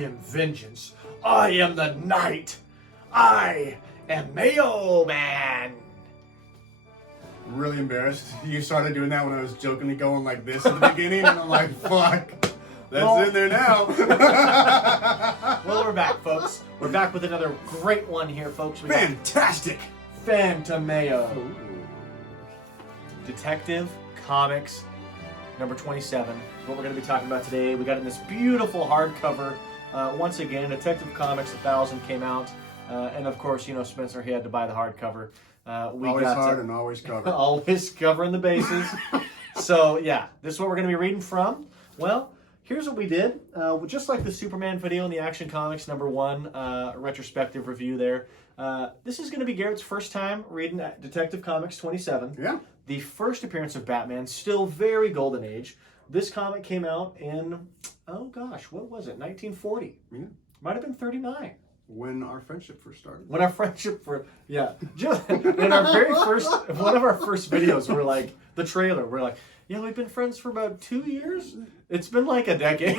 am vengeance. I am the night. I am Mayo Man. Really embarrassed. You started doing that when I was jokingly going like this at the beginning, and I'm like, fuck. That's in there now. Well, we're back, folks. We're back with another great one here, folks. Fantastic. Phantom Mayo. Detective Comics number 27. What we're going to be talking about today. We got in this beautiful hardcover. Once again, Detective Comics 1000 came out. And of course, you know, Spencer, he had to buy the hardcover. Always hard and always covered. Always covering the bases. So, yeah, this is what we're going to be reading from. Well, here's what we did. Just like the Superman video in the Action Comics number 1 retrospective review there. This is going to be Garrett's first time reading Detective Comics 27. Yeah. The first appearance of Batman, still very golden age. This comic came out in, oh gosh, what was it? 1940. Yeah. Might have been 39. When our friendship first started. When our friendship yeah. Just in our very first, one of our first videos, we're like, the trailer, we're like, yeah, we've been friends for about 2 years. It's been like a decade.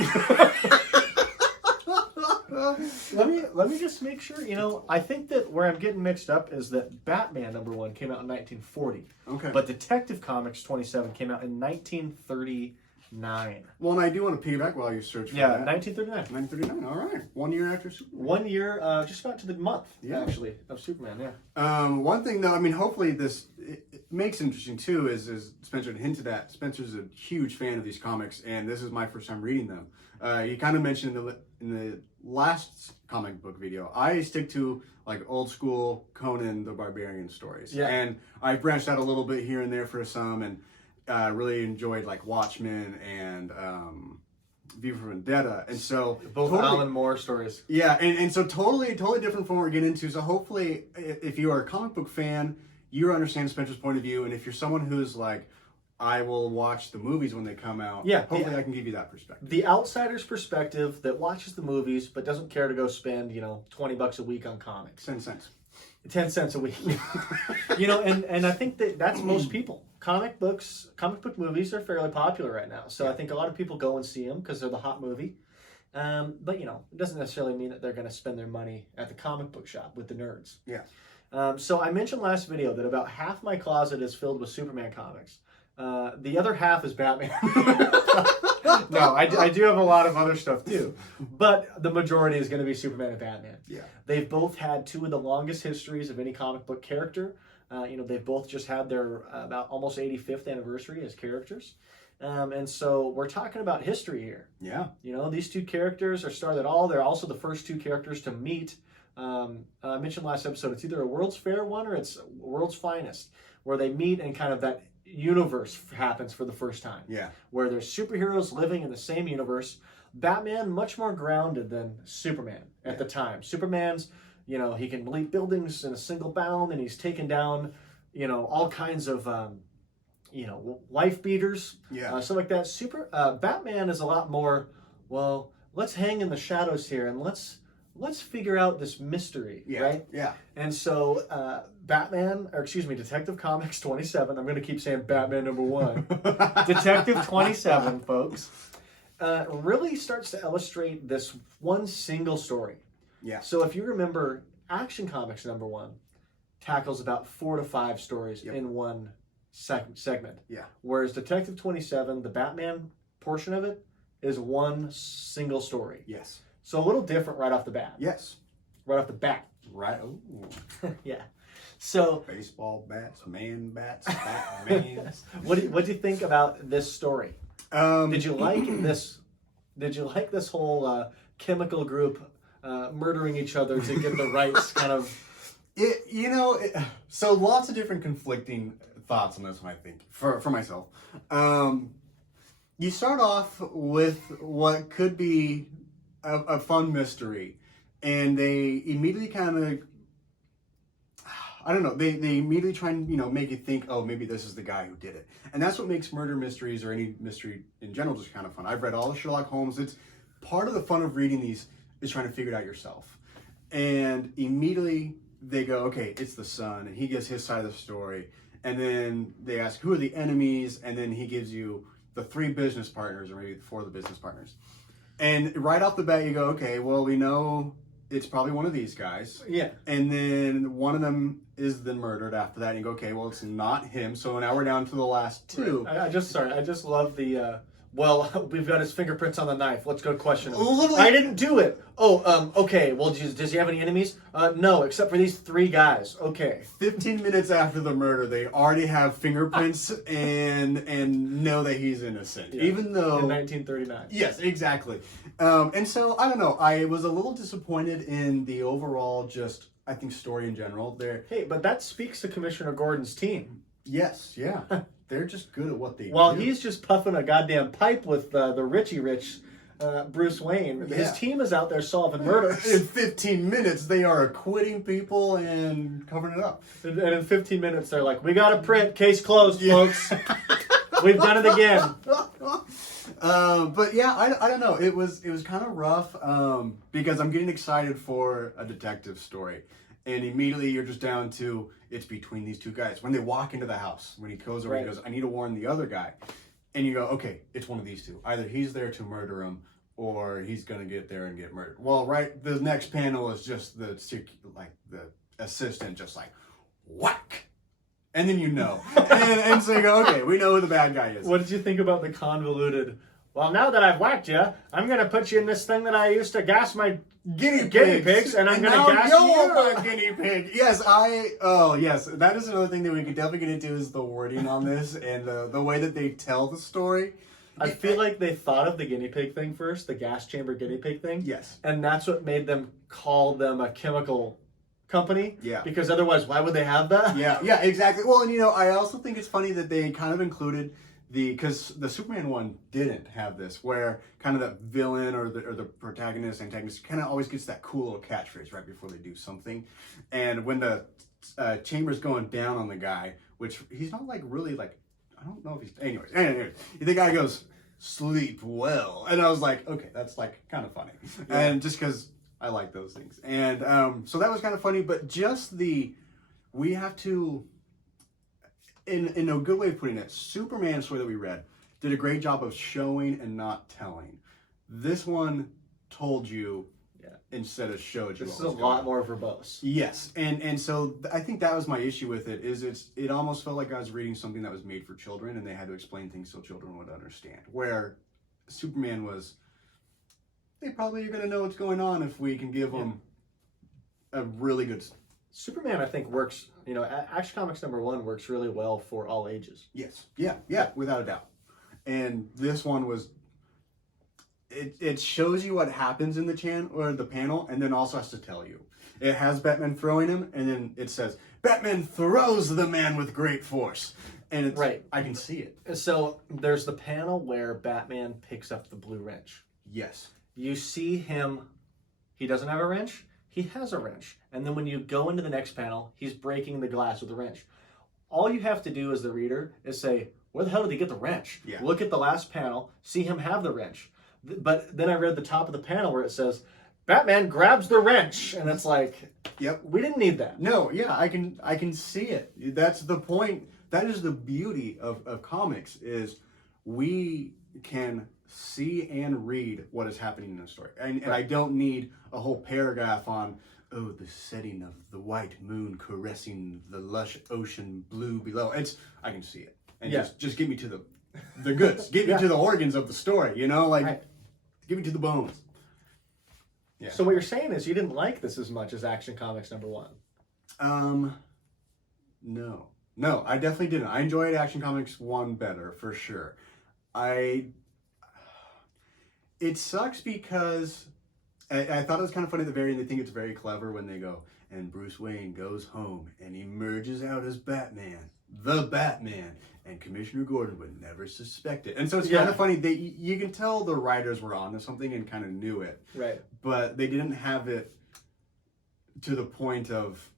Let me just make sure, you know, I think that where I'm getting mixed up is that Batman number 1 came out in 1940. Okay. But Detective Comics 27 came out in 1939. Well, and I do want to piggyback while you search for that. that. 1939. 1939, all right. 1 year after Superman. 1 year, just about to the month, Yeah. actually, of Superman, yeah. One thing, though, I mean, hopefully this it makes it interesting, too, is Spencer had hinted at. Spencer's a huge fan of these comics, and this is my first time reading them. You kind of mentioned in the last comic book video, I stick to, like, old school Conan the Barbarian stories. Yeah. And I branched out a little bit here and there for some, and really enjoyed, like, Watchmen and V for Vendetta, and so both totally, Alan Moore stories. Yeah, and so totally different from what we're getting into. So hopefully, if you are a comic book fan, you understand Spencer's point of view, and if you're someone who's like, I will watch the movies when they come out. Yeah, hopefully I can give you that perspective. The outsider's perspective that watches the movies but doesn't care to go spend, you know, $20 a week on comics. 10 cents. 10 cents a week. You know, and I think that's most people. Comic book movies are fairly popular right now. So I think a lot of people go and see them because they're the hot movie. But, you know, it doesn't necessarily mean that they're going to spend their money at the comic book shop with the nerds. Yeah. So I mentioned last video that about half my closet is filled with Superman comics. The other half is Batman. No, I do have a lot of other stuff too. But the majority is going to be Superman and Batman. Yeah. They've both had 2 of the longest histories of any comic book character. You know, they've both just had their about almost 85th anniversary as characters. And so we're talking about history here. Yeah. You know, these 2 characters are started all. They're also the first 2 characters to meet. I mentioned last episode, it's either a World's Fair one or it's World's Finest, where they meet and kind of that universe happens for the first time. Yeah. Where there's superheroes living in the same universe. Batman, much more grounded than Superman at the time. Superman's, you know, he can leap buildings in a single bound, and he's taken down, you know, all kinds of, you know, wife beaters. Yeah. Stuff like that. Batman is a lot more, well, let's hang in the shadows here and let's figure out this mystery, right? Yeah. And so Detective Comics 27, I'm going to keep saying Batman number 1. Detective 27, folks, really starts to illustrate this one single story. Yeah. So if you remember, Action Comics number 1 tackles about 4 to 5 stories in one segment. Yeah. Whereas Detective 27, the Batman portion of it, is one single story. Yes. So a little different right off the bat. Yes. Right off the bat. Right. Ooh. Yeah. So baseball bats, man bats, Batmans. What do you think about this story? Did you like this? Did you like this whole chemical group murdering each other to get the rights? Kind of. So lots of different conflicting thoughts on this one. I think for myself, you start off with what could be a fun mystery, and they immediately kind of, I don't know, they immediately try and, you know, make you think, oh, maybe this is the guy who did it. And that's what makes murder mysteries, or any mystery in general, just kind of fun. I've read all the Sherlock Holmes. It's part of the fun of reading these is trying to figure it out yourself. And immediately they go, okay, it's the son, and he gives his side of the story. And then they ask, who are the enemies? And then he gives you the 3 business partners, or maybe 4 of the business partners. And right off the bat, you go, okay, well, we know it's probably one of these guys. Yeah. And then one of them is then murdered after that. And you go, okay, well, it's not him. So now we're down to the last two. I just love the, well, we've got his fingerprints on the knife. Let's go question him. Literally- I didn't do it. Oh, okay. Well, does he have any enemies? No, except for these 3 guys. Okay. 15 minutes after the murder, they already have fingerprints and know that he's innocent. Yeah. Even though... In 1939. Yes, exactly. And so, I don't know. I was a little disappointed in the overall just, I think, story in general. Hey, but that speaks to Commissioner Gordon's team. Yes, yeah. They're just good at what they do. While he's just puffing a goddamn pipe with the Richie Rich Bruce Wayne, his team is out there solving murders. In 15 minutes, they are acquitting people and covering it up. And in 15 minutes, they're like, we got to print, case closed, folks. We've done it again. But yeah, I don't know. It was kind of rough because I'm getting excited for a detective story. And immediately you're just down to, it's between these 2 guys. When they walk into the house, when he goes over, he goes, I need to warn the other guy. And you go, okay, it's one of these 2. Either he's there to murder him, or he's going to get there and get murdered. Well, right, the next panel is just the assistant just like, whack! And then you know. and so you go, okay, we know who the bad guy is. What did you think about the convoluted, well, now that I've whacked you, I'm going to put you in this thing that I used to gas my guinea pigs, and I'm going to gas you. My guinea pig. Yes, yes, that is another thing that we could definitely get into is the wording on this and the way that they tell the story. I feel like they thought of the guinea pig thing first, the gas chamber guinea pig thing. Yes. And that's what made them call them a chemical company. Yeah. Because otherwise, why would they have that? Yeah, exactly. Well, and I also think it's funny that they kind of included because the Superman one didn't have this, where kind of the villain or the protagonist, antagonist kind of always gets that cool little catchphrase right before they do something. And when the chamber's going down on the guy, which he's not really I don't know if he's, anyways, the guy goes, sleep well. And I was like, okay, that's kind of funny. Yeah. And just because I like those things. And so that was kind of funny, but just we have to, in a good way of putting it, Superman story that we read did a great job of showing and not telling. This one told you instead of showed you. This is a lot more verbose. Yes, and so I think that was my issue with it. It almost felt like I was reading something that was made for children, and they had to explain things so children would understand. Where Superman was, they probably are going to know what's going on if we can give them a really good. Superman, I think, works. Action Comics #1 works really well for all ages. Yes, yeah, without a doubt. And this one was. It shows you what happens in the panel, and then also has to tell you. It has Batman throwing him, and then it says Batman throws the man with great force, and it's right. I can see it. So there's the panel where Batman picks up the blue wrench. Yes. You see him. He doesn't have a wrench. He has a wrench, and then when you go into the next panel, he's breaking the glass with a wrench. All you have to do as the reader is say, "Where the hell did he get the wrench?" Yeah. Look at the last panel, see him have the wrench. But then I read the top of the panel where it says, Batman grabs the wrench. And it's like, yep, we didn't need that. No, yeah, I can see it. That's the point. That is the beauty of comics is we can see and read what is happening in the story. And I don't need a whole paragraph on, the setting of the white moon caressing the lush ocean blue below. I can see it. And just get me to the goods. Get me to the organs of the story, right. Give me to the bones. Yeah. So what you're saying is you didn't like this as much as Action Comics #1. No, I definitely didn't. I enjoyed Action Comics 1 better for sure. It sucks because I thought it was kind of funny at the very end. I think it's very clever when they go and Bruce Wayne goes home and emerges out as Batman, the Batman. And Commissioner Gordon would never suspect it. And so it's kind of funny. You can tell the writers were onto something and kind of knew it. Right. But they didn't have it to the point of...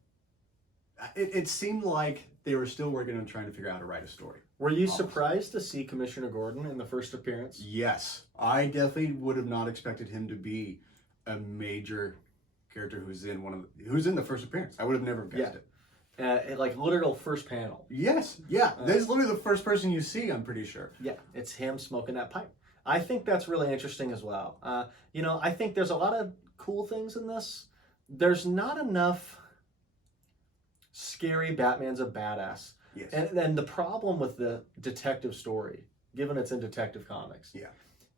It seemed like they were still working on trying to figure out how to write a story. Were you surprised to see Commissioner Gordon in the first appearance? Yes. I definitely would have not expected him to be a major character who's in the first appearance. I would have never guessed it. Literal first panel. Yes, yeah. That's literally the first person you see, I'm pretty sure. Yeah, it's him smoking that pipe. I think that's really interesting as well. I think there's a lot of cool things in this. There's not enough scary Batman's a badass. Yes. And the problem with the detective story, given it's in Detective Comics, Yeah.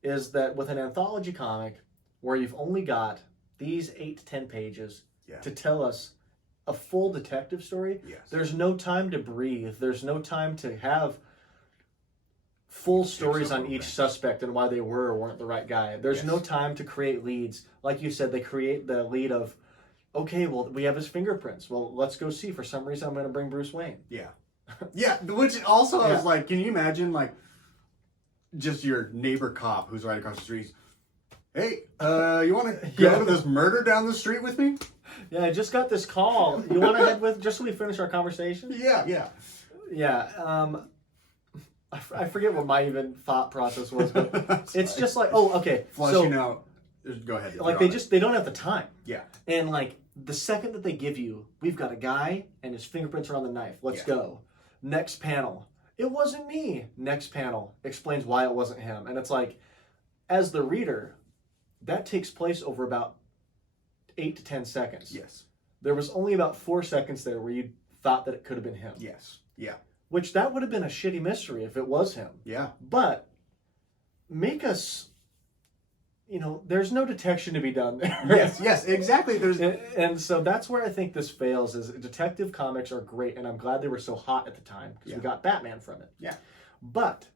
is that with an anthology comic where you've only got these 8 to 10 pages to tell us a full detective story, there's no time to breathe. There's no time to have full stories on each suspect and why they were or weren't the right guy. There's no time to create leads. Like you said, they create the lead of, okay, well, we have his fingerprints. Well, let's go see. For some reason, I'm going to bring Bruce Wayne. Yeah. Yeah, which also I was like, can you imagine, like, just your neighbor cop who's right across the street? Hey, you want to go to this murder down the street with me? Yeah, I just got this call. You want to head with, just so we finish our conversation? Yeah. I forget what my even thought process was, but it's just like, oh, okay. Fleshing out. Go ahead. Like they don't have the time. Yeah. And like the second that they give you, we've got a guy and his fingerprints are on the knife. Let's go. Next panel. It wasn't me. Next panel explains why it wasn't him. And it's like, as the reader, that takes place over about 8 to 10 seconds. Yes. There was only about 4 seconds there where you thought that it could have been him. Yes. Yeah. Which that would have been a shitty mystery if it was him. Yeah. But make us, there's no detection to be done there. Yes, exactly. And so that's where I think this fails, is detective comics are great, and I'm glad they were so hot at the time, because we got Batman from it. Yeah. But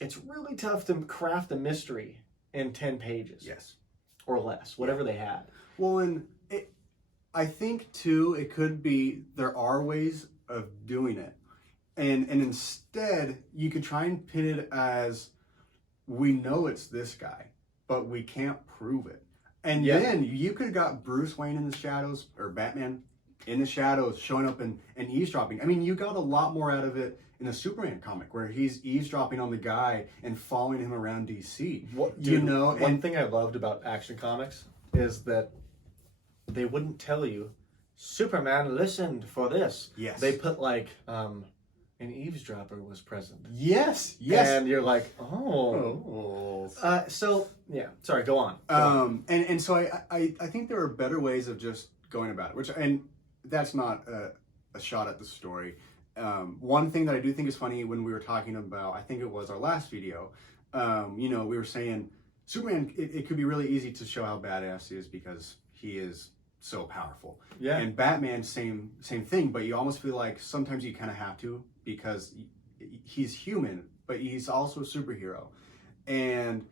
it's really tough to craft a mystery in 10 pages. Yes. Or less, whatever they had. Well, and I think, too, it could be there are ways of doing it. And instead, you could try and pin it as, we know it's this guy, but we can't prove it. And then you could have got Bruce Wayne in the shadows, or Batman in the shadows, showing up and eavesdropping. I mean, you got a lot more out of it in a Superman comic, where he's eavesdropping on the guy and following him around DC. One thing I loved about Action Comics is that they wouldn't tell you, Superman listened for this. Yes. They put like, an eavesdropper was present. Yes. And you're like, sorry, go on. And so I think there are better ways of just going about it, and that's not a shot at the story. One thing that I do think is funny, when we were talking about, I think it was our last video, we were saying Superman, it could be really easy to show how badass he is because he is so powerful. Yeah. And Batman, same thing, but you almost feel like sometimes you kind of have to, because he's human, but he's also a superhero. And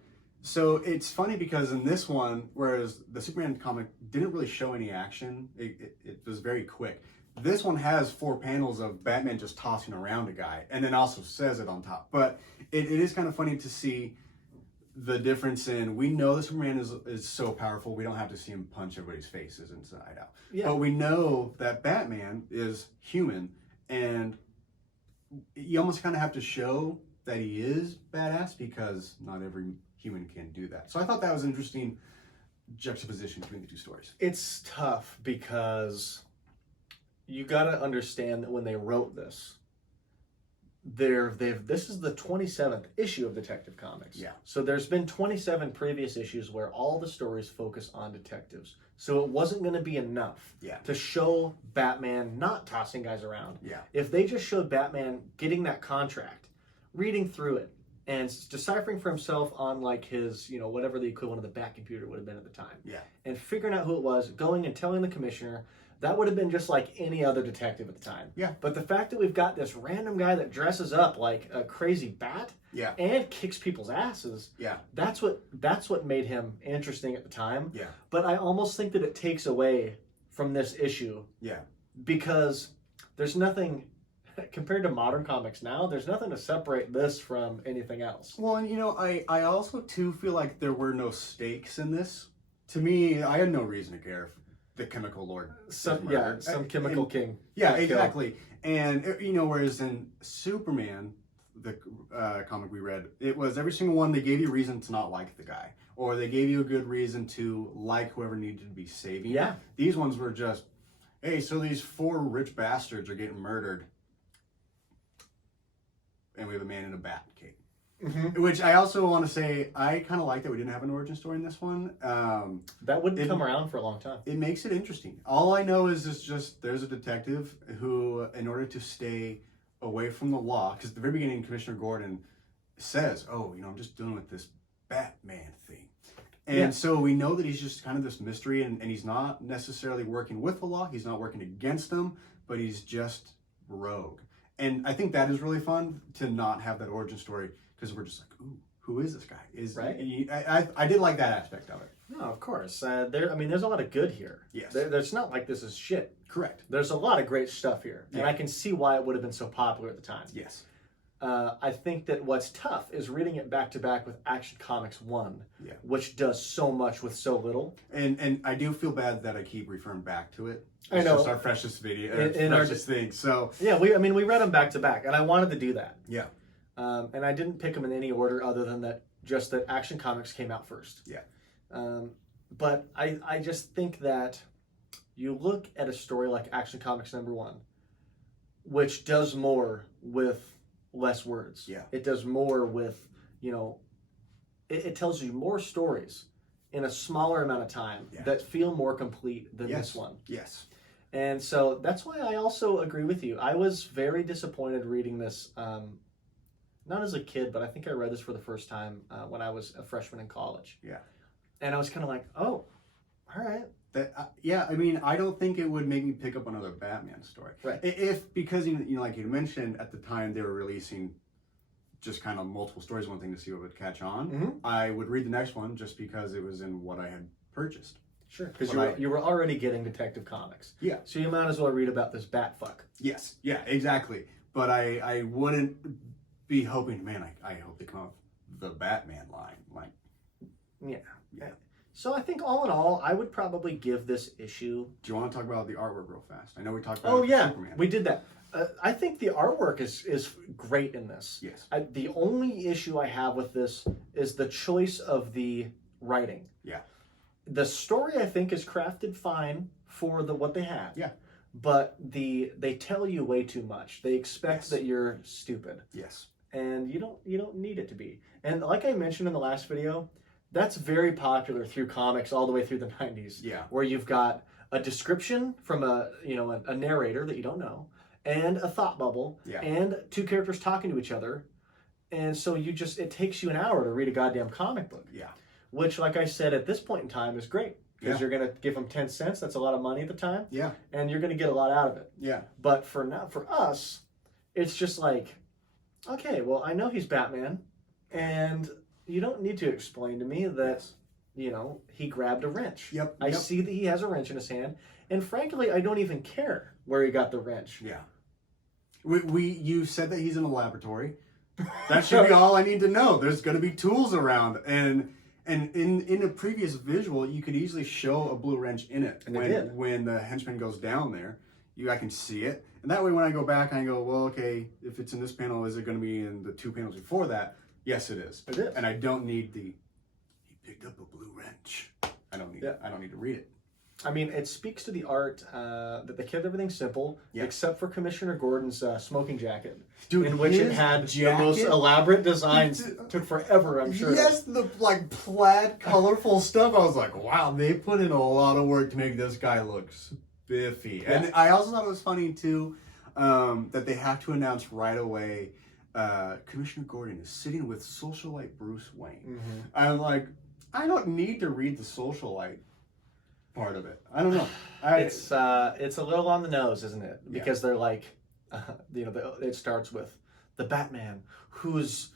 so it's funny because in this one, whereas the Superman comic didn't really show any action, it was very quick. This one has 4 panels of Batman just tossing around a guy, and then also says it on top. But it is kind of funny to see the difference in, we know that Superman is so powerful, we don't have to see him punch everybody's faces inside out. Yeah. But we know that Batman is human, and you almost kind of have to show that he is badass, because not every human can do that. So I thought that was an interesting juxtaposition between the two stories. It's tough because you got to understand that when they wrote this, this is the 27th issue of Detective Comics. Yeah. So there's been 27 previous issues where all the stories focus on detectives. So it wasn't going to be enough to show Batman not tossing guys around. Yeah. If they just showed Batman getting that contract, reading through it, and deciphering for himself on like his, whatever the equivalent of the Bat computer would have been at the time. Yeah. And figuring out who it was, going and telling the commissioner, that would have been just like any other detective at the time. Yeah. But the fact that we've got this random guy that dresses up like a crazy bat and kicks people's asses, that's what made him interesting at the time. Yeah. But I almost think that it takes away from this issue. Yeah. Because there's nothing, compared to modern comics now, there's nothing to separate this from anything else. Well, and I also too feel like there were no stakes in this. To me, I had no reason to care if the chemical lord some chemical king. Yeah, exactly. And whereas in Superman, the comic we read, it was every single one, they gave you a reason to not like the guy, or they gave you a good reason to like whoever needed to be saving. Yeah. These ones were just, hey, so these 4 rich bastards are getting murdered, and we have a man in a bat cape. Which I also want to say, I kind of like that we didn't have an origin story in this one. That wouldn't come around for a long time. It makes it interesting. All I know is it's just there's a detective who, in order to stay away from the law, because at the very beginning, Commissioner Gordon says, "Oh, I'm just dealing with this Batman thing." And so we know that he's just kind of this mystery, and he's not necessarily working with the law. He's not working against them, but he's just rogue. And I think that is really fun to not have that origin story, because we're just like, ooh, who is this guy? Right. I did like that aspect of it. No, of course. There's a lot of good here. Yes. There's not like this is shit. Correct. There's a lot of great stuff here. And I can see why it would have been so popular at the time. Yes. I think that what's tough is reading it back to back with Action Comics 1, which does so much with so little. And I do feel bad that I keep referring back to it. I know. It's just our freshest video, freshest thing. So yeah, we read them back to back, and I wanted to do that. Yeah. And I didn't pick them in any order other than that Action Comics came out first. Yeah. But I just think that you look at a story like Action Comics #1, which does more with less words. Yeah. It does more with, it tells you more stories in a smaller amount of time that feel more complete than this one. Yes. And so that's why I also agree with you. I was very disappointed reading this, not as a kid, but I think I read this for the first time when I was a freshman in college. Yeah. And I was kind of like, oh, all right. I don't think it would make me pick up another Batman story. Right. Because like you mentioned, at the time they were releasing just kind of multiple stories, one thing to see what would catch on. I would read the next one just because it was in what I had purchased. Sure, because you were already getting Detective Comics. Yeah. So you might as well read about this Batfuck. Yes. Yeah, exactly. But I wouldn't be hoping, man, I hope they come up with the Batman line. Like, yeah. So I think all in all, I would probably give this issue. Do you want to talk about the artwork real fast? I know we talked about Superman. We did that. I think the artwork is great in this. Yes. The only issue I have with this is the choice of the writing. Yeah. The story I think is crafted fine for what they have. Yeah. But they tell you way too much. They expect that you're stupid. Yes. And you don't need it to be. And like I mentioned in the last video, that's very popular through comics all the way through the 90s. Yeah. Where you've got a description from a narrator that you don't know, and a thought bubble, and two characters talking to each other. And so it takes you an hour to read a goddamn comic book. Yeah. Which, like I said, at this point in time is great. Because you're going to give them 10 cents. That's a lot of money at the time. Yeah. And you're going to get a lot out of it. Yeah. But for us, it's just like, okay, well, I know he's Batman, and you don't need to explain to me that, he grabbed a wrench. Yep. I see that he has a wrench in his hand, and frankly, I don't even care where he got the wrench. Yeah. You said that he's in a laboratory. That should be all I need to know. There's going to be tools around, and in a previous visual, you could easily show a blue wrench in it. And when the henchman goes down there, I can see it. And that way when I go back, I go, well, okay, if it's in this panel, is it going to be in the two panels before that? Yes, it is. It is. And I don't need he picked up a blue wrench. I don't need to read it. I mean, it speaks to the art that they kept everything simple, except for Commissioner Gordon's smoking jacket, in which it had the most elaborate designs. Took forever, I'm sure. Yes, the plaid, colorful stuff. I was like, wow, they put in a lot of work to make this guy look spiffy. Yeah. And I also thought it was funny too that they have to announce right away. Commissioner Gordon is sitting with socialite Bruce Wayne. Mm-hmm. I'm like, I don't need to read the socialite part of it. I don't know. It's a little on the nose, isn't it? Because they're like, it starts with the Batman, whose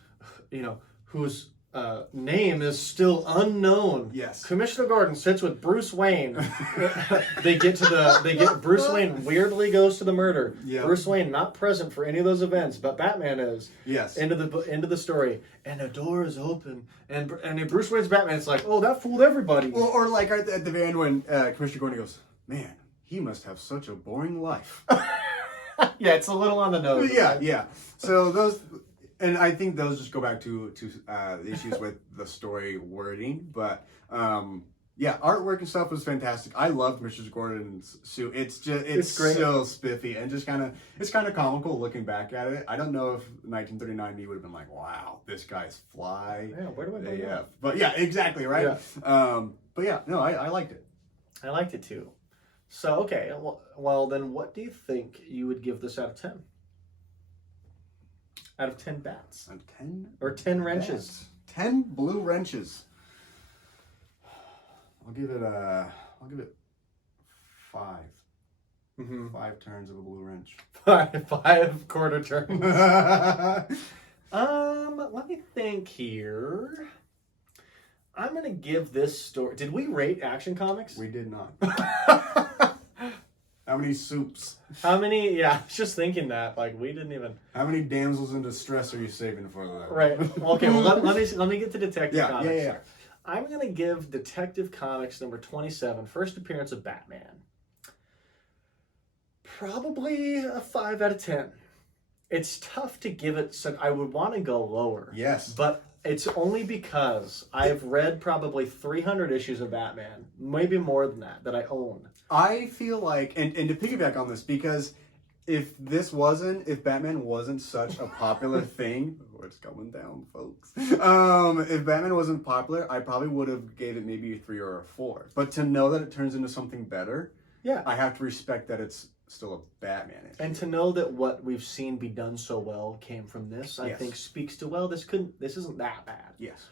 name is still unknown. Yes. Commissioner Gordon sits with Bruce Wayne. They get Bruce Wayne weirdly goes to the murder. Yep. Bruce Wayne not present for any of those events, but Batman is. Yes. End of the story, and the door is open, and Bruce Wayne's Batman. It's like, oh, that fooled everybody. Well, or like at the very end when Commissioner Gordon goes, man, he must have such a boring life. Yeah, it's a little on the nose. Yeah. So those. And I think those just go back to the issues with the story wording, but Yeah, artwork and stuff was fantastic. I loved Mr. Gordon's suit. It's great. so spiffy and just it's kind of comical looking back at it. I don't know if 1939 me would have been like, wow, this guy's fly. Yeah, where do I go? Yeah, but yeah, exactly right. Yeah. But yeah, no, I liked it. I liked it too. So okay, well then, what do you think you would give this out of 10? Out of 10 bats? Out of 10 or 10 bats. wrenches? 10 blue wrenches. I'll give it 5. Mm-hmm. 5 turns of a blue wrench. 5 quarter turns. Let me think here. I'm gonna give this story. Did we rate Action Comics? We did not. How many soups? How many? Yeah, I was just thinking that. Like, we didn't even. How many damsels in distress are you saving for that? Right. Okay. Well, let me get to Detective Comics. Yeah. I'm gonna give Detective Comics number 27, first appearance of Batman, probably a 5 out of 10. It's tough to give it. So I would want to go lower. Yes. But it's only because I've read probably 300 issues of Batman, maybe more than that I own. I feel like, and to piggyback on this, because if Batman wasn't such a popular thing, it's going down, folks. If Batman wasn't popular, I probably would have gave it maybe a 3 or a 4. But to know that it turns into something better, yeah, I have to respect that it's still a Batman issue. And to know that what we've seen be done so well came from this, I think speaks to, well, this isn't that bad. Yes.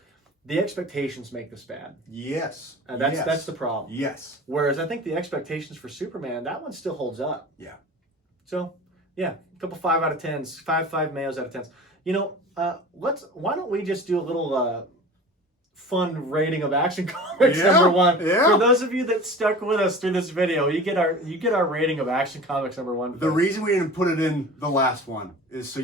The expectations make this bad. Yes. And that's the problem. Yes. Whereas I think the expectations for Superman, that one still holds up. Yeah. So, yeah, a couple 5 out of 10s, 5 Mayos out of 10s. You know, why don't we just do a little fun rating of Action Comics number 1. Yeah. For those of you that stuck with us through this video, you get our rating of Action Comics number 1. The reason we didn't put it in the last one is so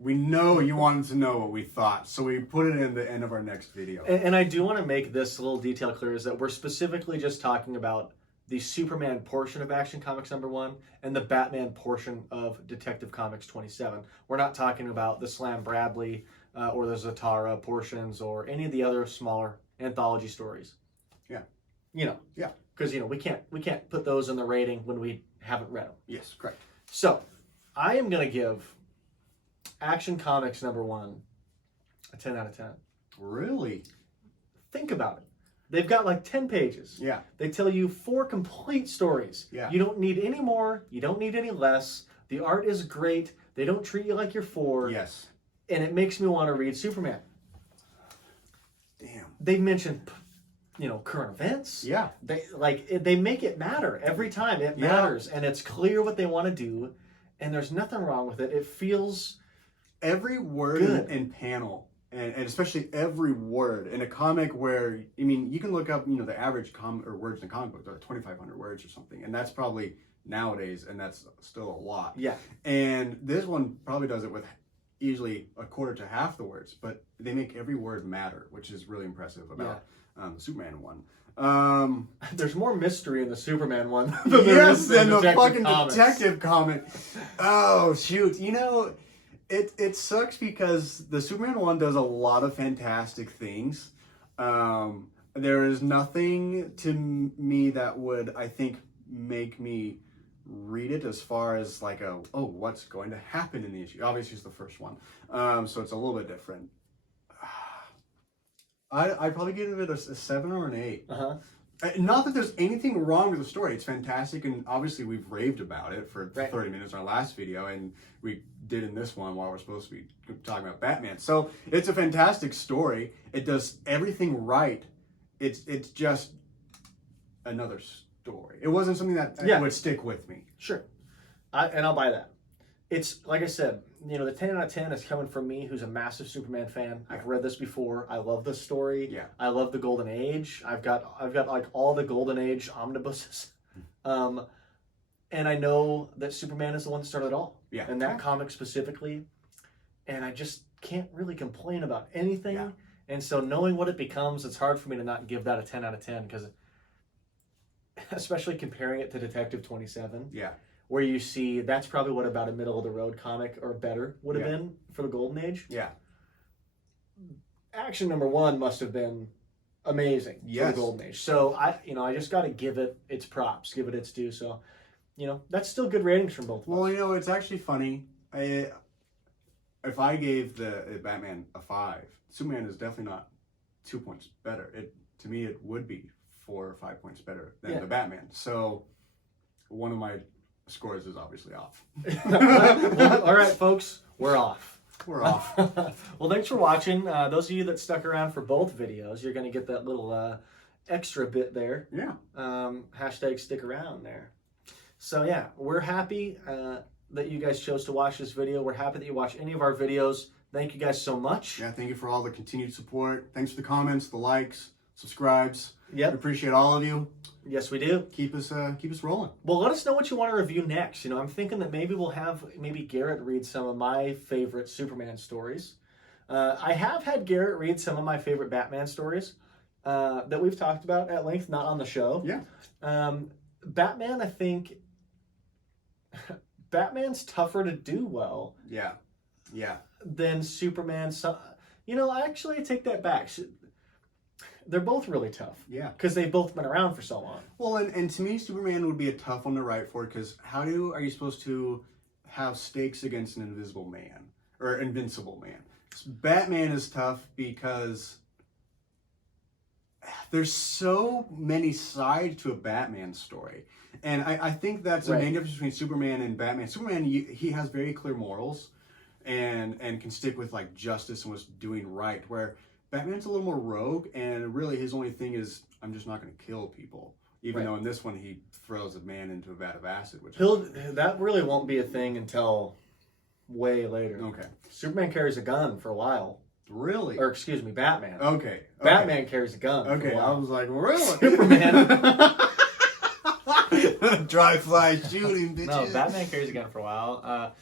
we know you wanted to know what we thought, so we put it in the end of our next video. And I do want to make this little detail clear, is that we're specifically just talking about the Superman portion of Action Comics number 1 and the Batman portion of Detective Comics 27. We're not talking about the Slam Bradley or the Zatara portions or any of the other smaller anthology stories. Yeah. You know. Yeah. Because, we can't put those in the rating when we haven't read them. Yes, correct. So, I am going to give Action Comics number 1 a 10 out of 10. Really? Think about it. They've got like 10 pages. Yeah. They tell you 4 complete stories. Yeah. You don't need any more. You don't need any less. The art is great. They don't treat you like you're 4. Yes. And it makes me want to read Superman. Damn. They mention, current events. Yeah. They make it matter every time. It matters, and it's clear what they want to do, and there's nothing wrong with it. It feels every word and panel. And especially every word in a comic where, you can look up, the average words in a comic book, they're 2,500 words or something. And that's probably nowadays, and that's still a lot. Yeah. And this one probably does it with easily a quarter to half the words, but they make every word matter, which is really impressive about the Superman one. There's more mystery in the Superman one than the fucking Comics. Detective comic. Oh, shoot. It sucks because the Superman one does a lot of fantastic things. There is nothing to me that would, I think, make me read it as far as like what's going to happen in the issue. Obviously, it's the first one, so it's a little bit different. I'd probably give it a 7 or an 8. Not that there's anything wrong with the story. It's fantastic, and obviously we've raved about it for 30 minutes in our last video, and we did in this one while we're supposed to be talking about Batman. So it's a fantastic story. It does everything right. It's just another story. It wasn't something that would stick with me. Sure. I'll buy that. It's, like I said, the 10 out of 10 is coming from me, who's a massive Superman fan. I've read this before. I love this story. Yeah. I love the Golden Age. I've got like all the Golden Age omnibuses. And I know that Superman is the one that started it all. Yeah. And that comic specifically. And I just can't really complain about anything. Yeah. And so knowing what it becomes, it's hard for me to not give that a 10 out of 10, because especially comparing it to Detective 27. Yeah. Where you see that's probably what about a middle of the road comic or better would have been for the Golden Age. Yeah. Action number 1 must have been amazing for Yes. the Golden Age. So I just got to give it its props, give it its due. So, that's still good ratings from both of Well, us. it's actually funny. If I gave the Batman a 5, Superman is definitely not 2 points better. To me, it would be 4 or 5 points better than the Batman. So one of my scores is obviously off. Well, all right, folks, we're off. We're off. Well, thanks for watching. Those of you that stuck around for both videos, you're going to get that little extra bit there. Yeah. Hashtag stick around there. So yeah, we're happy that you guys chose to watch this video. We're happy that you watch any of our videos. Thank you guys so much. Yeah, thank you for all the continued support. Thanks for the comments, the likes, subscribes. Yep. We appreciate all of you. Yes, we do. Keep us rolling. Well, let us know what you want to review next. I'm thinking that maybe we'll have Garrett read some of my favorite Superman stories. I have had Garrett read some of my favorite Batman stories that we've talked about at length, not on the show. Yeah. Batman, I think, Batman's tougher to do well. Yeah. Yeah. Than Superman. So, actually, I take that back. They're both really tough. Yeah. Because they've both been around for so long. Well, and to me, Superman would be a tough one to write for, because are you supposed to have stakes against an invisible man or invincible man? Batman is tough because there's so many sides to a Batman story. And I think that's the main difference between Superman and Batman. Superman, he has very clear morals and can stick with like justice and what's doing right, where Batman's a little more rogue, and really his only thing is, I'm just not going to kill people. Even though in this one he throws a man into a vat of acid. That really won't be a thing until way later. Okay. Superman carries a gun for a while. Really? Or excuse me, Batman. Okay. Batman carries a gun. Okay, for a I while. was like, really? Superman. Dry fly shooting, bitches. No, Batman carries a gun for a while.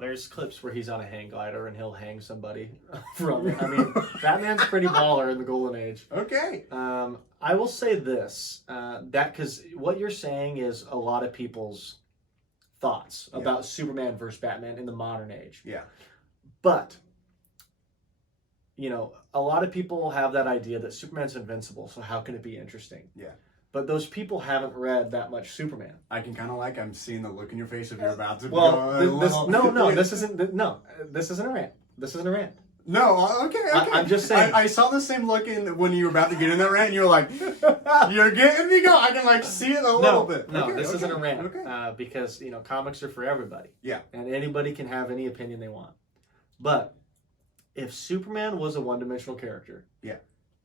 There's clips where he's on a hang glider and he'll hang somebody from it. I mean, Batman's pretty baller in the Golden Age. Okay. I will say this, because what you're saying is a lot of people's thoughts about Superman versus Batman in the modern age. Yeah. But, a lot of people have that idea that Superman's invincible, so how can it be interesting? Yeah. But those people haven't read that much Superman. I can kind of I'm seeing the look in your face if you're about to this isn't a rant. This isn't a rant. No, okay. I'm just saying. I saw the same look when you were about to get in that rant, and you're like, you're getting me going. I can see it a little bit. No, this isn't a rant. Okay. Because, comics are for everybody. Yeah. And anybody can have any opinion they want. But if Superman was a one-dimensional character,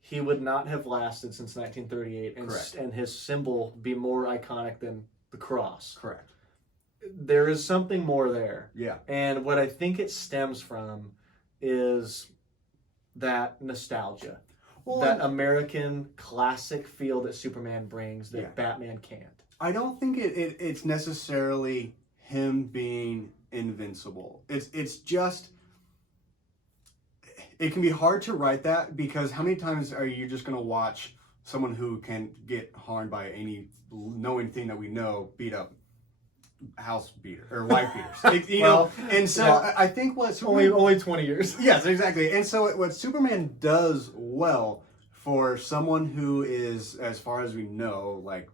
he would not have lasted since 1938, and his symbol be more iconic than the cross. Correct. There is something more there. Yeah. And what I think it stems from is that nostalgia. Well, that American classic feel that Superman brings that Yeah. Batman can't. I don't think it's necessarily him being invincible. It's just, it can be hard to write that, because how many times are you just going to watch someone who can get harmed by any knowing thing that we know beat up house beater or wife beaters? And so I think what Superman, only 20 years. Yes, exactly. And so what Superman does well for someone who is, as far as we know, like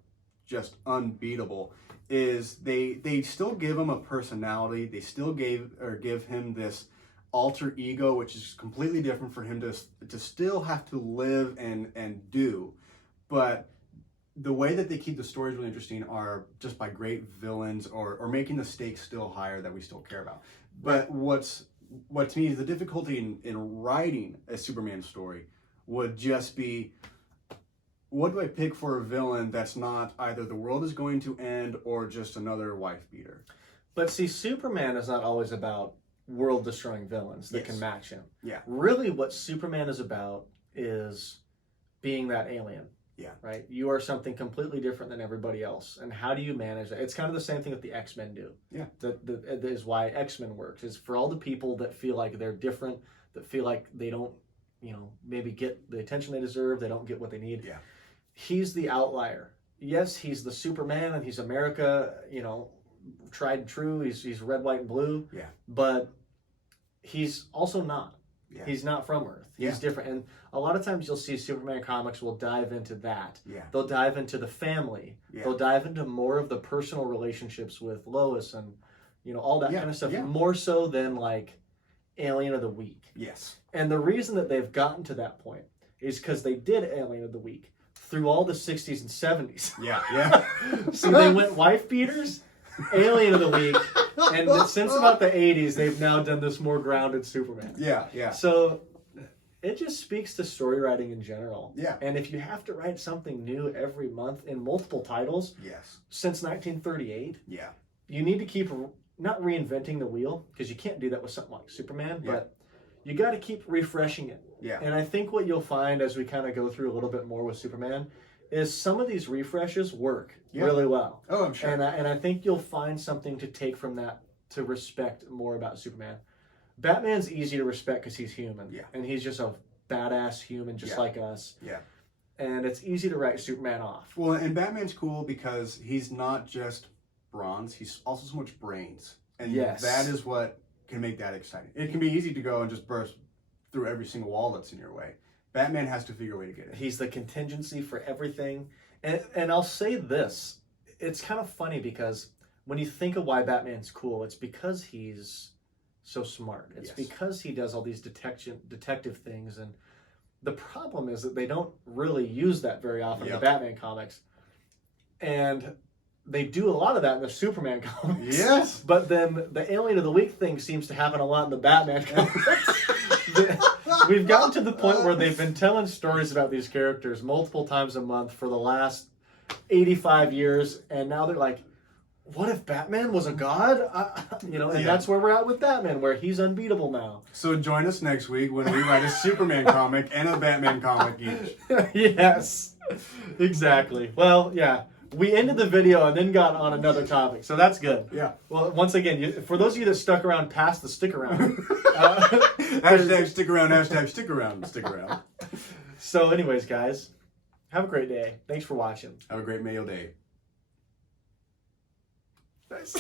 just unbeatable, is they still give him a personality. They still give him this alter ego, which is completely different for him to still have to live and do. But the way that they keep the stories really interesting are just by great villains or making the stakes still higher that we still care about. But what to me is the difficulty in writing a Superman story would just be, what do I pick for a villain that's not either the world is going to end or just another wife beater? But see, Superman is not always about world-destroying villains that can match him. Yeah. Really, what Superman is about is being that alien. Yeah. Right? You are something completely different than everybody else. And how do you manage that? It's kind of the same thing that the X-Men do. Yeah. That is why X-Men works, is for all the people that feel like they're different, that feel like they don't, maybe get the attention they deserve, they don't get what they need. Yeah. He's the outlier. Yes, he's the Superman and he's America, tried and true. He's red, white, and blue. Yeah. But he's also not. Yeah. He's not from Earth. He's different. And a lot of times you'll see Superman comics will dive into that. Yeah. They'll dive into the family. Yeah. They'll dive into more of the personal relationships with Lois and, all that kind of stuff. Yeah. More so than like Alien of the Week. Yes. And the reason that they've gotten to that point is because they did Alien of the Week through all the 60s and 70s. Yeah. Yeah. So they went wife beaters, Alien of the Week, and since about the 80s, they've now done this more grounded Superman. Yeah. Yeah. So it just speaks to story writing in general. Yeah. And if you have to write something new every month in multiple titles Yes. since 1938, Yeah. you need to keep not reinventing the wheel, because you can't do that with something like Superman, but you got to keep refreshing it. Yeah. And I think what you'll find as we kind of go through a little bit more with Superman is some of these refreshes work really well. Oh, I'm sure. And I think you'll find something to take from that to respect more about Superman. Batman's easy to respect because he's human. Yeah. And he's just a badass human just like us. Yeah. And it's easy to write Superman off. Well, and Batman's cool because he's not just bronze, he's also so much brains. And that is what can make that exciting. It can be easy to go and just burst through every single wall that's in your way. Batman has to figure a way to get it. He's the contingency for everything. And I'll say this. It's kind of funny because when you think of why Batman's cool, it's because he's so smart. It's because he does all these detective things. And the problem is that they don't really use that very often in the Batman comics. And they do a lot of that in the Superman comics. Yes. But then the Alien of the Week thing seems to happen a lot in the Batman comics. We've gotten to the point where they've been telling stories about these characters multiple times a month for the last 85 years. And now they're like, what if Batman was a god? And that's where we're at with Batman, where he's unbeatable now. So join us next week when we write a Superman comic and a Batman comic each. Yes, exactly. Well, yeah. We ended the video and then got on another topic, so that's good. Yeah. Well, once again, for those of you that stuck around past the stick around. Hashtag stick around, hashtag stick around, stick around. So anyways, guys, have a great day. Thanks for watching. Have a great Mayo day. Nice.